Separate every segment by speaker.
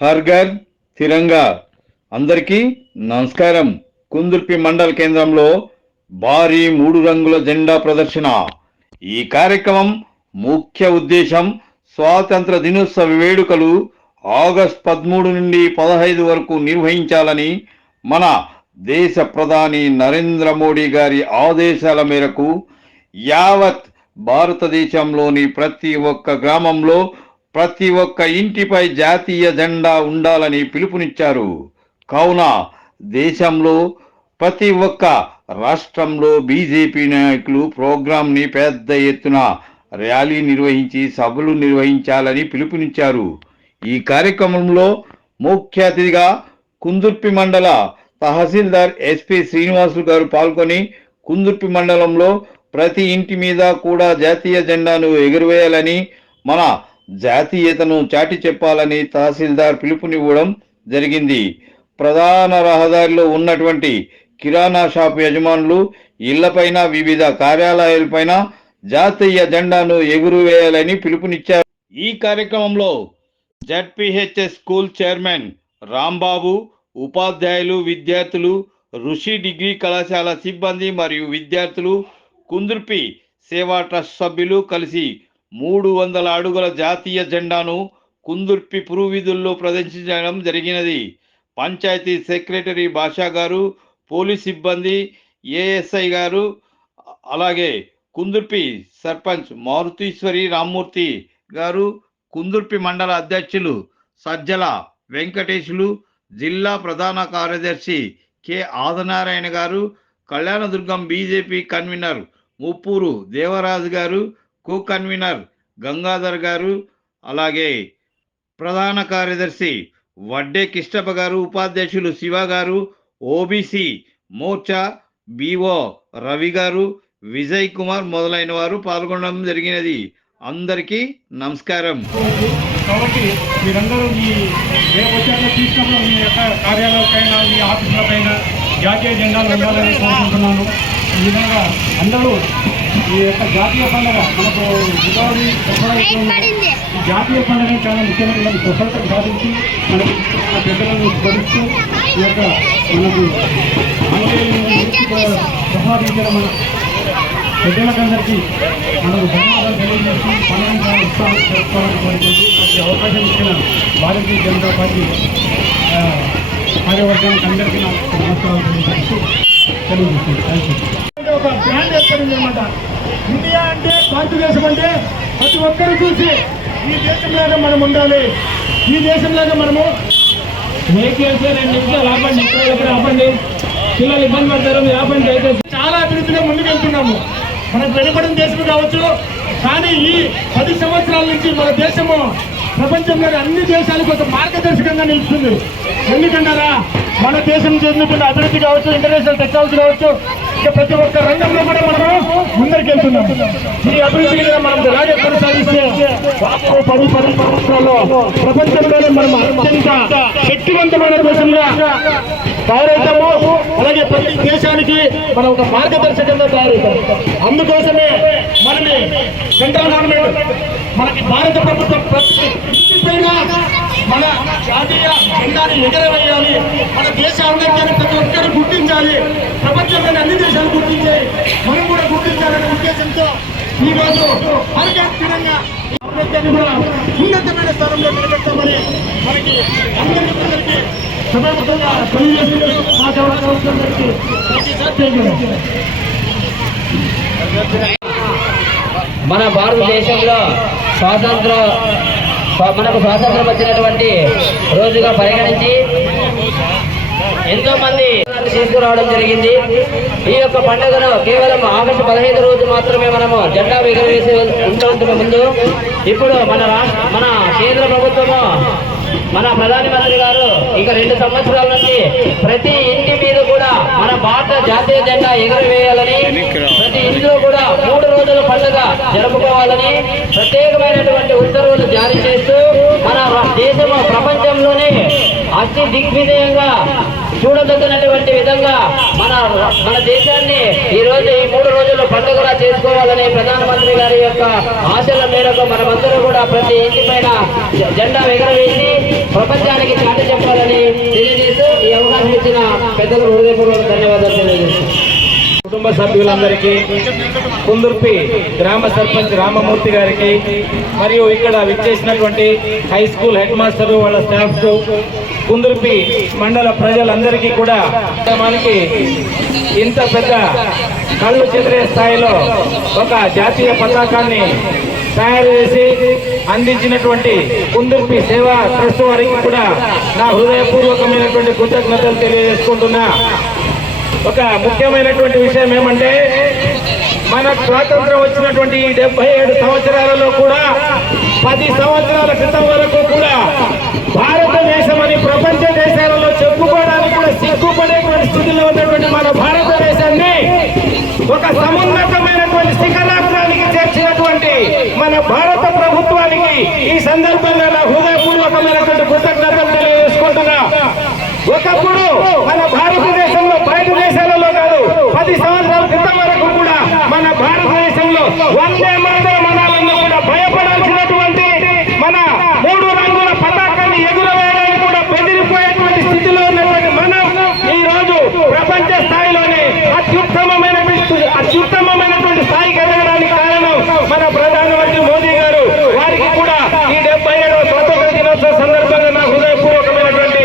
Speaker 1: హర్ఘర్ తిరంగా. అందరికీ నమస్కారం. కుందుర్పి మండల కేంద్రంలో భారీ మూడు రంగుల జెండా ప్రదర్శన. ఈ కార్యక్రమం ముఖ్య ఉద్దేశం స్వాతంత్ర దినోత్సవ వేడుకలు ఆగస్ట్ పదమూడు నుండి పదహైదు వరకు నిర్వహించాలని మన దేశ ప్రధాని నరేంద్ర మోడీ గారి ఆదేశాల మేరకు యావత్ భారతదేశంలోని ప్రతి ఒక్క గ్రామంలో ప్రతి ఒక్క ఇంటిపై జాతీయ జెండా ఉండాలని పిలుపునిచ్చారు. కావున దేశంలో ప్రతి ఒక్క రాష్ట్రంలో బీజేపీ నాయకులు ప్రోగ్రాంని పెద్ద ఎత్తున ర్యాలీ నిర్వహించి సభలు నిర్వహించాలని పిలుపునిచ్చారు. ఈ కార్యక్రమంలో ముఖ్య అతిథిగా కుందుర్పి మండల తహసీల్దార్ ఎస్పి శ్రీనివాసులు గారు పాల్గొని కుందుర్పి మండలంలో ప్రతి ఇంటి మీద కూడా జాతీయ జెండాను ఎగురవేయాలని మన జాతీయతను చాటి చెప్పాలని తహసీల్దార్ పిలుపునివ్వడం జరిగింది. ప్రధాన రహదారిలో ఉన్నటువంటి కిరాణా షాప్ యజమానులు ఇళ్ళపైన వివిధ కార్యాలయాలపైన జాతీయ జెండాను ఎగురవేయాలని పిలుపునిచ్చారు. ఈ కార్యక్రమంలో జడ్పిహెచ్ఎస్ స్కూల్ చైర్మన్ రాంబాబు ఉపాధ్యాయులు విద్యార్థులు ఋషి డిగ్రీ కళాశాల సిబ్బంది మరియు విద్యార్థులు కుందుర్పి సేవా ట్రస్ట్ సభ్యులు కలిసి మూడు వందల అడుగుల జాతీయ జెండాను కుందుర్పి పురువీధుల్లో ప్రదర్శించడం జరిగినది. పంచాయతీ సెక్రటరీ భాషా గారు పోలీస్ సిబ్బంది ఏఎస్ఐ గారు అలాగే కుందుర్పి సర్పంచ్ మారుతీశ్వరి రామ్మూర్తి గారు కుందుర్పి మండల అధ్యక్షులు సజ్జల వెంకటేశులు జిల్లా ప్రధాన కార్యదర్శి K Adanarayana garu Kalyandurgam BJP convener Muppuru Devaraju garu co convener Gangadhar గారు అలాగే ప్రధాన కార్యదర్శి వడ్డే కిష్టప గారు ఉపాధ్యక్షులు శివ గారు ఓబీసీ మోర్చా బిఓ రవి గారు విజయ్ కుమార్ మొదలైన వారు పాల్గొనడం జరిగినది. అందరికీ నమస్కారం.
Speaker 2: కాబట్టి మీరందరూ మీ రేపు వచ్చాక తీసుకున్నప్పుడు మీ యొక్క కార్యాలయాలపైన మీ ఆఫీసులపైన జాతీయ జెండాలు ఉండాలని కోరుకుంటున్నాను. ఈ విధంగా అందరూ ఈ యొక్క జాతీయ పండుగ మనకు ఈ జాతీయ పండుగ చాలా ముఖ్యమైన స్వతంత్రం సాధించి మనకి మన పెద్దలను స్మరిస్తూ ఈ యొక్క మనకు ప్రసాదించడం మన పెద్దలకందరికీ మనకు ధన్యవాదాలు తెలియజేస్తూ పండుగ ఉత్సాహం చేసుకోవాలని కోరుకుంటూ నాకు అవకాశం ఇచ్చిన భారతీయ జనతా పార్టీ ఆ, కార్యవర్గానికి అందరికీ నాకు నమస్కారాలు తెలియజేస్తూ తెలియజేస్తుంది థ్యాంక్ యూ ఒక బ్రాండ్ ఏర్పడింది అనమాట ఇండియా అంటే భారతదేశం అంటే ప్రతి ఒక్కరు చూసి ఈ దేశంలాగా మనం ఉండాలి. ఈ దేశంలోనే మనము
Speaker 3: వెహికల్స్ రెండు నిమిషాలు ఆపండి ఇక్కడ ఇక్కడ ఆపండి పిల్లలు ఇబ్బంది పడతారు మీరు ఆపండి దయచేసి
Speaker 2: చాలా అభివృద్ధిలో ముందుకెళ్తున్నాము మనకు వెనుకబడిన దేశం కావచ్చు కానీ ఈ పది సంవత్సరాల నుంచి మన దేశము ప్రపంచంలోని అన్ని దేశాలకు ఒక మార్గదర్శకంగా నిలుస్తుంది. ఎందుకంటారా? మన దేశం చెందుతున్న అభివృద్ధి కావచ్చు ఇంటర్నేషనల్ టెక్నాలజీ కావచ్చు ప్రతి ఒక్క రంగంలో కూడా మనము ముందరికి వెళ్తున్నాం. ఈ అభివృద్ధిని మనం ఇలాగే కొనసాగిస్తే పది పది సంవత్సరాల్లో ప్రపంచంలోనే మనం అత్యంత శక్తివంతమైన దేశంగా తయారవుతాము. అలాగే ప్రతి దేశానికి మనం ఒక మార్గదర్శకంగా తయారవుతాం. అందుకోసమే మనని సెంట్రల్ గవర్నమెంట్ మనకి భారత ప్రభుత్వం ప్రతి మన జాతీయ జెండాన్ని ఎగరవేయాలి. మన దేశ ఔన్నత్యాన్ని ప్రతి ఒక్కరు గుర్తించాలి. ప్రపంచంలోని అన్ని దేశాలు గుర్తించాయి. మనం కూడా గుర్తించాలనే ఉద్దేశంతో ఈ రోజు పరిగెత్తినంగా ఔన్నత్యాన్ని కూడా ఉన్నతమైన స్థానంలో నిలబెడతామని మనకి అందరికీ సభాముఖంగా తెలియజేస్తూ మా గౌరవానికి
Speaker 3: మన భారతదేశంలో స్వాతంత్ర మనకు స్వాతంత్రం వచ్చినటువంటి రోజుగా పరిగణించి ఎంతో మంది తీసుకురావడం జరిగింది. ఈ యొక్క పండుగను కేవలం ఆగస్టు పదహైదు రోజు మాత్రమే మనము జెండా ఎగురవేసి ఉంటుంటుంది ముందు ఇప్పుడు మన రాష్ట్ర మన కేంద్ర ప్రభుత్వము మన ప్రధాని మంత్రి గారు ఇక రెండు సంవత్సరాల నుంచి ప్రతి ఇంటి మీద కూడా మన భారత జాతీయ జెండా ఎగురవేయాలని ప్రతి ఇంట్లో కూడా మూడు రోజుల పండుగ జరుపుకోవాలని ప్రత్యేకమైనటువంటి ఉత్తర్వులు జారీ చేసి మన రా- దిగ్విజయంగా చూడదగినటువంటి విధంగా మన మన దేశాన్ని ఈ రోజు ఈ మూడు రోజులు పండుగలా చేసుకోవాలని ప్రధానమంత్రి గారి యొక్క ఆశల మేరకు మనమందరూ కూడా ప్రతి ఇంటి పైన జెండా ఎగరవేసి ప్రపంచానికి చాటి చెప్పాలని తెలియజేస్తూ ఈ అవకాశం ఇచ్చిన పెద్దలు హృదయపూర్వక ధన్యవాదాలు తెలియజేస్తున్నాను
Speaker 4: కుటుంబ సభ్యులందరికీ కుందుర్పి గ్రామ సర్పంచ్ రామమూర్తి గారికి మరియు ఇక్కడ విచ్చేసినటువంటి హై స్కూల్ హెడ్ మాస్టర్ వాళ్ళ స్టాఫ్ కుందుర్పి మండల ప్రజలందరికీ కూడా మనకి ఇంత పెద్ద కళ్ళు చెదిరే స్థాయిలో ఒక జాతీయ పతాకాన్ని తయారు చేసి అందించినటువంటి కుందుర్పి సేవా ట్రస్ట్ వారికి కూడా నా హృదయపూర్వకమైనటువంటి కృతజ్ఞతలు తెలియజేసుకుంటున్నా. ఒక ముఖ్యమైనటువంటి విషయం ఏమంటే మనకు స్వాతంత్రం వచ్చినటువంటి ఈ డెబ్బై ఏడు సంవత్సరాలలో కూడా పది సంవత్సరాల క్రితం వరకు కూడా భారతదేశం అని ప్రపంచ దేశాలలో చెప్పుకోవడానికి కూడా సిగ్గుపడేటువంటి స్థితిలో ఉన్నటువంటి మన భారతదేశాన్ని ఒక సమున్నతమైనటువంటి శిఖరాగ్రానికి చేర్చినటువంటి మన భారత ప్రభుత్వానికి ఈ సందర్భంగా నా హృదయపూర్వకమైనటువంటి కృతజ్ఞతలు తెలియజేసుకుంటున్నా. ఒకప్పుడు మన భారతదేశంలో బయట దేశాలలో కాదు పది సంవత్సరాల క్రితం వరకు కూడా మన భారతదేశంలో వందే మాతరం అనాలన్నా కూడా భయపడాల్సినటువంటి మన మూడు రంగుల పతాకాన్ని ఎగురవేయడానికి కూడా బెదిరిపోయేటువంటి స్థితిలో ఉన్నటువంటి మనం ఈ రోజు ప్రపంచ స్థాయిలోనే అత్యుత్తమమైనటువంటి అత్యుత్తమమైనటువంటి స్థాయికి ఎదగడానికి కారణం మన ప్రధానమంత్రి మోదీ గారు వారికి కూడా ఈ డెబ్బై ఏడవ స్వాతంత్ర దినోత్సవ సందర్భంగా నా హృదయపూర్వకమైనటువంటి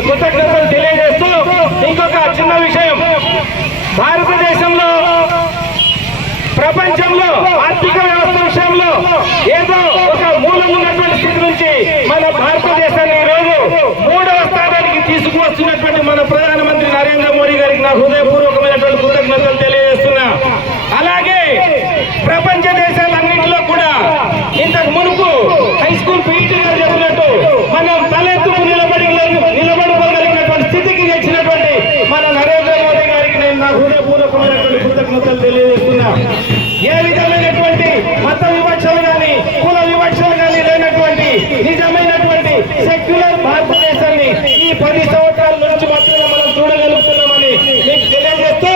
Speaker 4: కృతజ్ఞతలు తెలియజేస్తూ ఇంకొక చిన్న విషయం భారతదేశంలో ప్రపంచంలో ఆర్థిక వ్యవస్థ విషయంలో ఏదో ఒక మూలం ఉన్నటువంటి స్థితి నుంచి మన భారతదేశాన్ని ఈ రోజు మూడవ స్థానానికి తీసుకువస్తున్నటువంటి మన ప్రధానమంత్రి నరేంద్ర మోడీ గారికి నా హృదయపూర్వకమైనటువంటి కృతజ్ఞతలు తెలియజేస్తున్నా. అలాగే ప్రపంచ దేశాలన్నింటిలో కూడా ఇంతకు మునుపు హై స్కూల్ పీఈటీ గారు చెప్పినట్టు మనం తలెత్తుకు నిలబడి నిలబడుకోగలిగినటువంటి స్థితికి తెచ్చినటువంటి మన నరేంద్ర మోదీ గారికి నేను నా హృదయపూర్వకమైనటువంటి కృతజ్ఞతలు తెలియజేస్తున్నా. ఏ విధమైనటువంటి మత వివక్షలు కానీ కుల వివక్షలు కానీ లేనటువంటి నిజమైనటువంటి సెక్యులర్ భారతదేశాన్ని ఈ పది సంవత్సరాల నుంచి మాత్రమే మనం చూడగలుగుతున్నామని మీకు తెలియజేస్తూ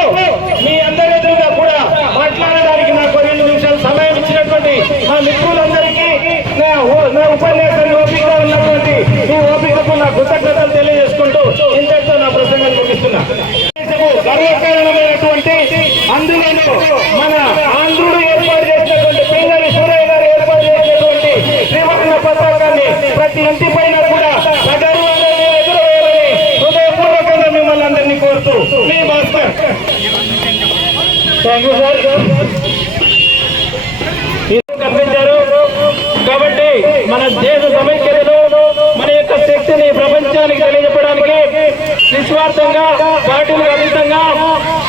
Speaker 4: మీ అందరి ఎదురుగా కూడా మాట్లాడడానికి నాకు రెండు నిమిషాలు సమయం ఇచ్చినటువంటి మా మిత్రులందరికీ నా ఓ- నా ఉపన్యాసాన్ని ఓపిక ఉన్నటువంటి ఈ ఓపికకు నా కృతజ్ఞతలు తెలియజేసుకుంటూ ఇంతటితో నా ప్రసంగాన్ని ముగిస్తున్నా దేశము గర్వకారణమైనటువంటి అందులోనూ మన ఆంధ్రుడు ఏర్పాటు చేసినటువంటి పింగళి సూరయ్య గారు ఏర్పాటు చేసినటువంటి త్రివర్ణ పతాకాన్ని ప్రతి ఇంటి పైన కూడా సగర్వంగా ఎదురవేయాలని హృదయపూర్వకంగా మిమ్మల్ని అందరినీ కోరుతూ మీ భాస్కర్. థ్యాంక్ యూ సార్ కల్పించారు. కాబట్టి మన దేశ సమైక్యతను మన యొక్క శక్తిని ప్రపంచానికి తెలియజెప్పడానికి నిస్వార్థంగా పార్టీలకు అతీతంగా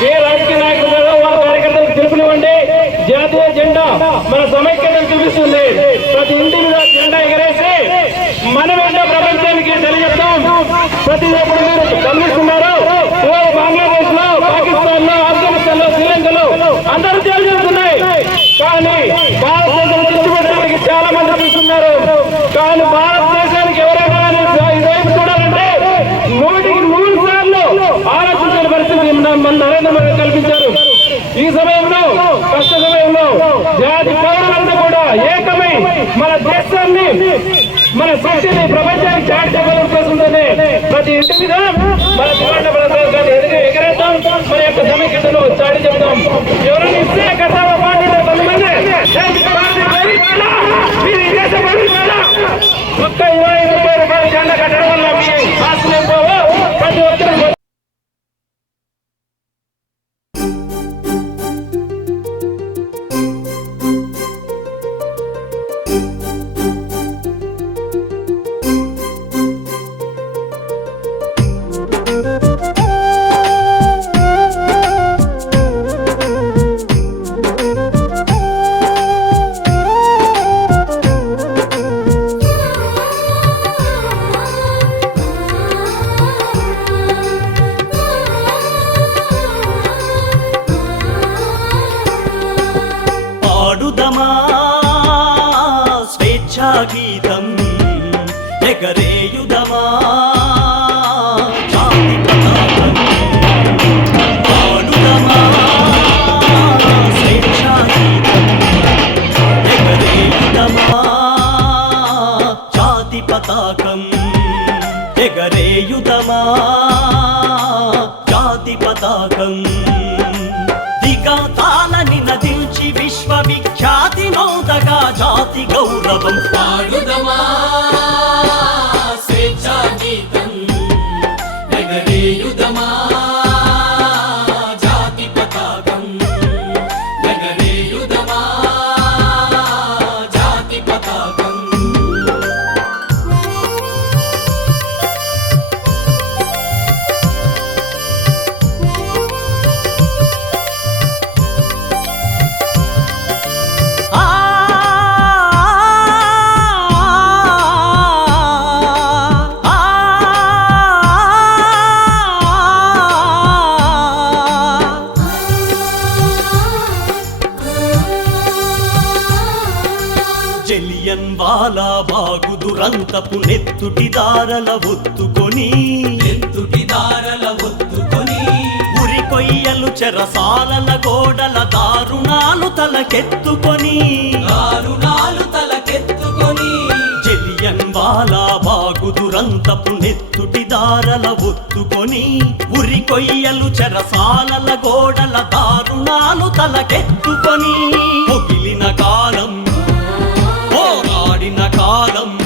Speaker 4: ఏ రాజకీయ నాయకులు వారి వాళ్ళ కార్యకర్తలకు తెలుపునివ్వండి జాతీయ జెండా మన సమైక్యతను చూపిస్తుంది. ప్రతి ఇంటి మీద జెండా ఎగరేసి మనమేంటో ప్రపంచానికి తెలియజేస్తాం. ప్రతి ఒక్కరు మీరు గమనిస్తున్నారు మన మనకు కల్పించారు. ఈ సమయంలో కష్ట సమయంలో జాతి పౌరులంతా కూడా ఏకమై మన దేశాన్ని మన సృష్టిని ప్రపంచానికి చాటి చెప్పడం ప్రతి ఇంటి మీద మన త్రివర్ణ పతాకాన్ని ఎదురు ఎగరేద్దాం. మన యొక్క సమీక్షను చాటి చెప్తాం
Speaker 5: బాగు దురంతపు నెత్తుటి దారల ఒత్తుకొని.
Speaker 6: ఎత్తుటి దారల ఒత్తుకొని.
Speaker 5: ఉరి కొయ్యలు చెరసాలల గోడల దారుణాలు తలకెత్తుకొని.
Speaker 6: దారుణాలు తలకెత్తుకొని.
Speaker 5: జలియన్ వాలా బాగు దురంతపు నెత్తుటి దారల ఒత్తుకొని. ఉరి కొయ్యలు చెరసాలల గోడల దారుణాలు తలకెత్తుకొని. పొగిలిన కాలం பாதம்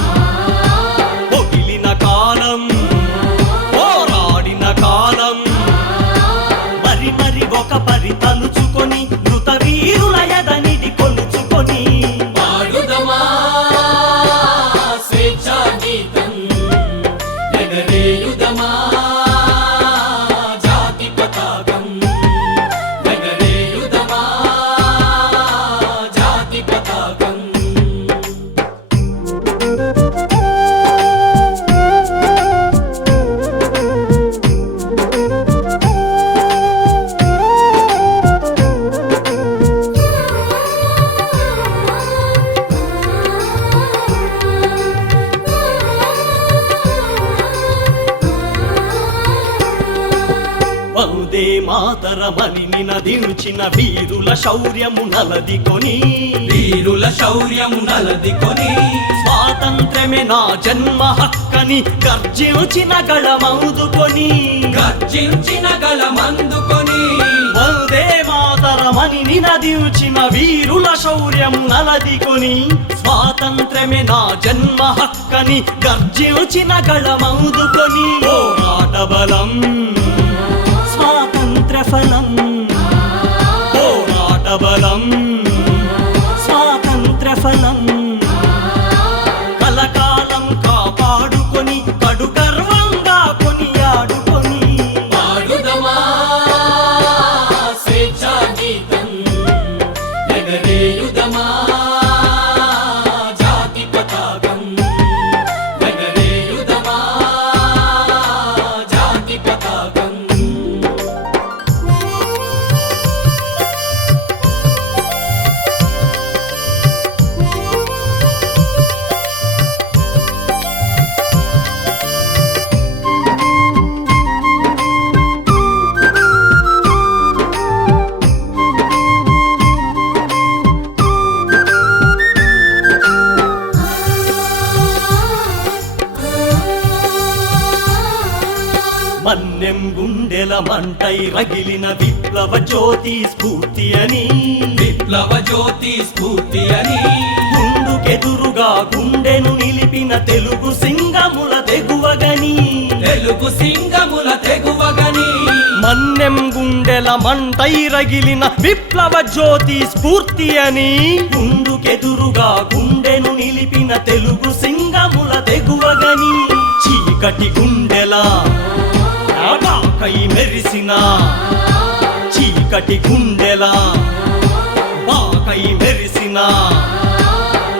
Speaker 5: మాతరమని నినదించిన వీరుల శౌర్యము నలది కొని
Speaker 6: వీరుల శౌర్యము నలదికొని.
Speaker 5: స్వాతంత్ర్యమే నా జన్మ హక్కని గర్జించిన గళమౌదుకొని.
Speaker 6: గర్జించిన గలమందుకొని
Speaker 5: వందే మాతరమని నినదించిన వీరుల శౌర్యము నలదికొని. స్వాతంత్ర్యమే నా జన్మ హక్కని గర్జించిన గళమౌదుకొని. పోరాట బలం స్వాతంత్ర ఫలం. పోరాట మంటై రగిలిన విప్లవ జ్యోతి స్ఫూర్తి అని.
Speaker 6: విప్లవ జ్యోతి స్ఫూర్తి అని.
Speaker 5: గుండుకెదురుగా గుండెను నిలిపిన తెలుగు సింగముల తెగువగని.
Speaker 6: తెలుగు సింగముల తెగువగని.
Speaker 5: మన్నెం గుండెల మంటై రగిలిన విప్లవ జ్యోతి స్ఫూర్తి అని. గుండుకెదురుగా గుండెను నిలిపిన తెలుగు సింగముల తెగువగని. చీకటి గుండెల చేసిన చీకటి గుండెలా బాకై మెరిసిన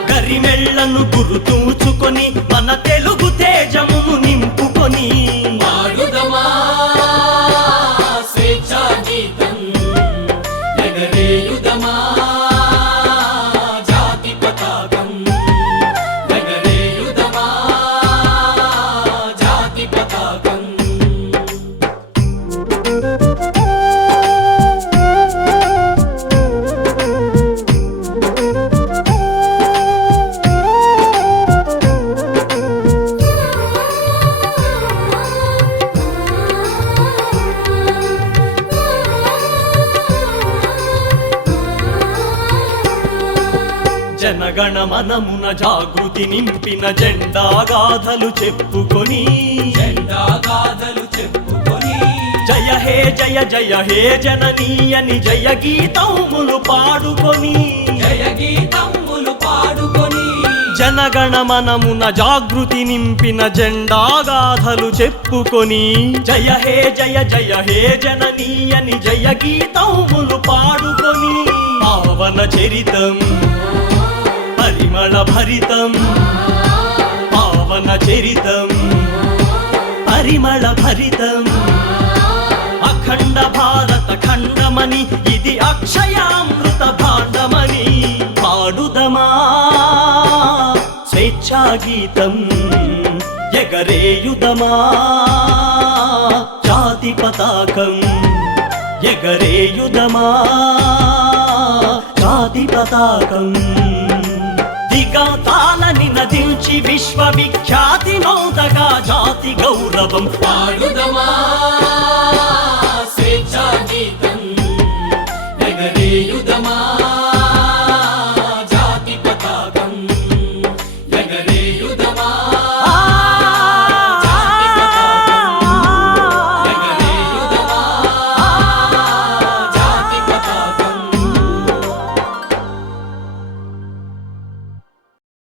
Speaker 5: గరిమెళ్ళను గుర్తుంచుకొని మన తెలుగు జనగణ మనమున జాగృతి నింపిన జెండా గాథలు చెప్పుకొని
Speaker 6: చెప్పుకొని.
Speaker 5: జయ హే జయ జయ హే జననీయని జయ గీతములు పాడుకొని.
Speaker 6: జయ గీతములు పాడుకొని.
Speaker 5: జనగణ మనమున జాగృతి నింపిన జెండా గాథలు చెప్పుకొని. జయ హే జయ జయ హే జననీయని జయ గీతములు పాడుకొని. పావన చరితం. పరిమళ భరితం పావన చరితం పరిమళ భరితం. అఖండ భారత ఖండమని ఇది అక్షయామృత భాండమని పాడుదమా? స్వేచ్ఛాగీతం ఎగరేయుదమా? జాతి పతాకం ఎగరేయుదమా? జాతి పతాకం దిగాతాలని నదించి విశ్వవిఖ్యాతి నోదగా జాతి గౌరవం.
Speaker 6: పాడుదమా?